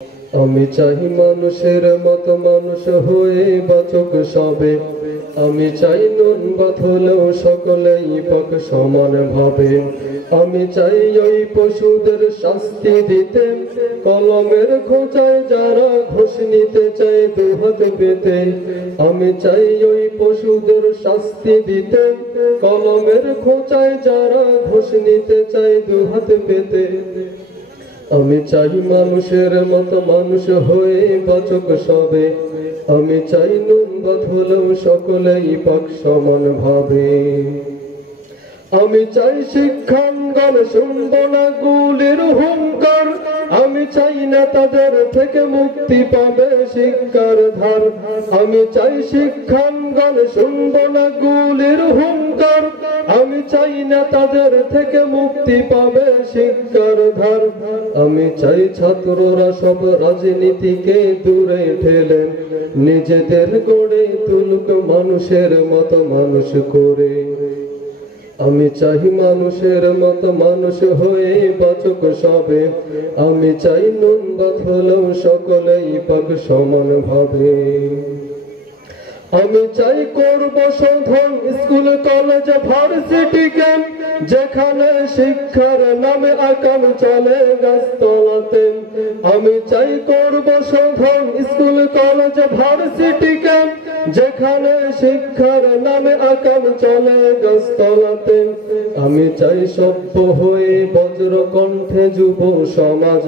আমি চাই মানুষের মতো মানুষ হয়ে বাঁচুক সবে। আমি চাই নুন ভাত হলেও সকলেই পাক সমান ভাবে। আমি চাই ওই পশুদের শাস্তি দিতে, কলমের খোঁচায় যারা ঘুষ নিতে চায় দুহাত পেতে। আমি চাই ওই পশুদের শাস্তি দিতে, কলমের খোঁচায় যারা ঘুষ নিতে চায় দুহাত পেতে। আমি চাই মানুষের মতো মানুষ হয়ে বাঁচুক সবে। আমি চাই নুন ভাত হলেও সকলেই পাক সমান ভাবে। আমি চাই শিক্ষাঙ্গন শুনব না গুলির হুঙ্কার। আমি চাই না তাদের থেকে মুক্তি পাবে শিক্ষার ধার। আমি চাই শিক্ষাঙ্গন শুনব না গুলির হুঙ্কার। আমি চাই না তাদের থেকে মুক্তি পাবে শিক্ষার ধার। আমি চাই ছাত্ররা সব রাজনীতিকে দূরে ঠেলে নিজেদের গড়ে তুলুক মানুষের মতো মানুষ করে। আমি চাই মানুষের মতো মানুষ হয়ে বাঁচুক সবে। আমি চাই নুন ভাত হলেও সকলেই পাক সমান ভাবে। আমি চাই করব শোধন স্কুল কলেজ ভার্সিটি ক্যাম্প, যেখানে শিক্ষার নামে আকাম চলে গাছতলাতে। আমি চাই করব শোধন স্কুল কলেজ ভার্সিটি ক্যাম্প, যেখানে শিক্ষার নামে আকাম চলে গাছতলাতে। আমি চাই সভ্য হয়ে বজ্র কণ্ঠে যুব সমাজ,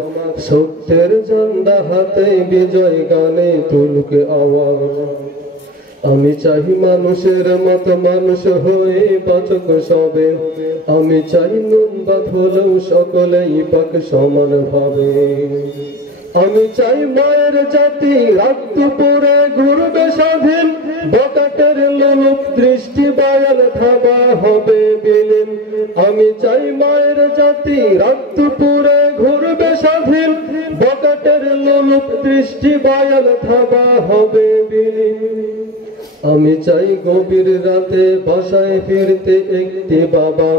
সত্যের ঝান্ডা হাতে বিজয় গানে তুলুক আওয়াজ। আমি চাই মানুষের মতো মানুষ হয়ে বাঁচুক সবে। আমি চাই নুন ভাত হলেও সকলেই পাক সমান ভাবে। আমি চাই মায়ের জাতি রাত দুপুরে ঘুরবে স্বাধীন, বকাটের লোলুপ দৃষ্টি বায়াল থাবা হবে বিলীন। আমি চাই মায়ের জাতি রাত দুপুরে ঘুরবে স্বাধীন, বকাটের লোলুপ দৃষ্টি বায়াল থাবা হবে বিলীন। আমি চাই গভীর রাতে বাসায় ফিরতে একটি বাবা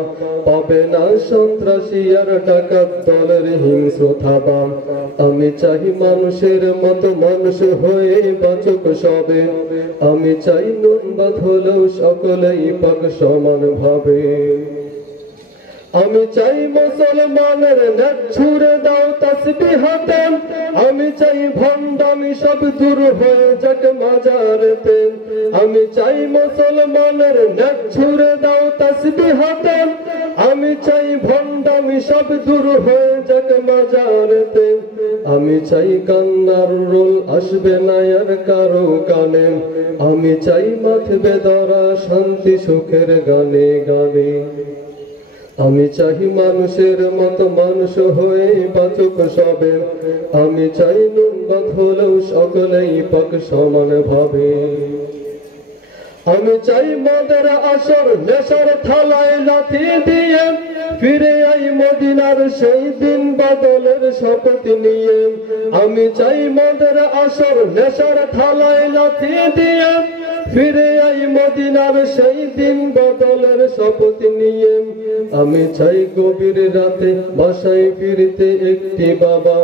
পাবে না সন্ত্রাসী আর ডাকাত দলের হিংস্র থাবা। আমি চাই মানুষের মতো মানুষ হয়ে বাঁচুক সবে। আমি চাই নুন ভাত হলেও সকলেই পাক সমান ভাবে। আমি চাই মুসলমানের নেট ছুড়ে দাও তাসবিহ হাতে। আমি চাই ভণ্ডামি সব দূর হয়ে যাক মাজারেতে। আমি চাই মুসলমানের নেট ছুড়ে দাও তাসবিহ হাতে। আমি চাই ভণ্ডামি সব দূর হয়ে যাক মাজারেতে। আমি চাই কান্নার রোল আসবে না আর কারো কানে। আমি চাই মাথবে ধরা শান্তি সুখের গানে গানে। আমি চাই মানুষের মতো মানুষ হয়ে বাঁচুক সবে। আমি চাই নুন ভাত হলেও সকলেই পাক সমান ভাবে। আমি চাই মদের আসর নেশার থালায় লাথি দিয়ে ফিরে আই মদিনার সেই দিন বাদলের শপথ নিয়ে। আমি চাই মদের আসর নেশার থালায় লাথি দিয়ে ফিরে আই মদিনার সেই দিন বদলের শপথ নিয়ে। আমি চাই গভীর রাতে বাসায় ফিরতে একটি বাবা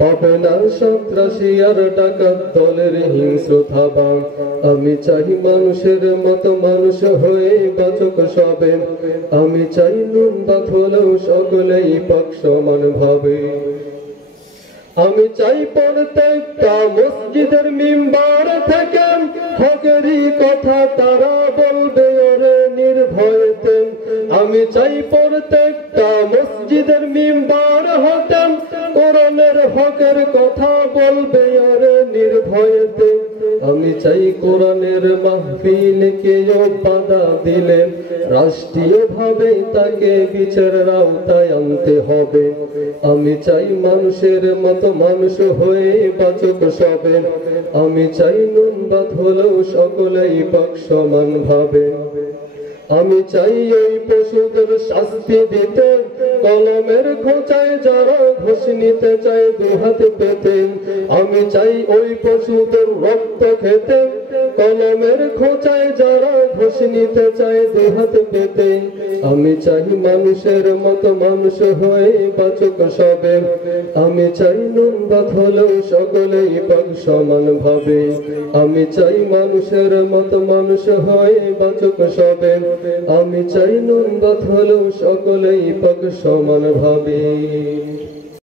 পাবে না সন্ত্রাসী আর ডাকাত দলের হিংস্র থাবা। আমি চাই মানুষের মতো মানুষ হয়ে বাঁচুক সবে। আমি চাই নুন ভাত হলেও সকলেই পাক সমান ভাবে। আমি চাই প্রত্যেকটা মসজিদের মিম্বার থেকে হকেরই কথা তারা বলবে ওরে নির্ভয়েতে। আমি চাই প্রত্যেকটা মসজিদের মিম্বার হতে কোরআনের হকের কথা বলবে ওরে নির্ভয়েতে। আমি চাই কোরআনের মাহফিলকে বাধা দিলে রাষ্ট্রীয়ভাবে তাকে বিচারের আওতায় আনতে হবে। আমি চাই মানুষের মতো মানুষ হয়ে বাঁচুক সবে। আমি চাই নুন ভাত হলেও সকলেই পাক সমান ভাবে। আমি চাই ওই পশুদের শাস্তি দিতে, কলমের খোঁচায় যারা ঘুষ নিতে চায় দুহাত পেতে। আমি চাই ওই পশুদের রক্ত খেতে, কলমের খোঁচায় যারা ঘুষ নিতে চায় দুহাত পেতে, আমি চাই মানুষের মতো মানুষ হয়ে বাঁচুক সবে। আমি চাই নুন ভাত হলেও সকলেই পাক সমান ভাবে। আমি চাই মানুষের মতো মানুষ হয়ে বাঁচুক সবে। আমি চাই নুন ভাত হলেও সকলেই পাক সমান ভাবে।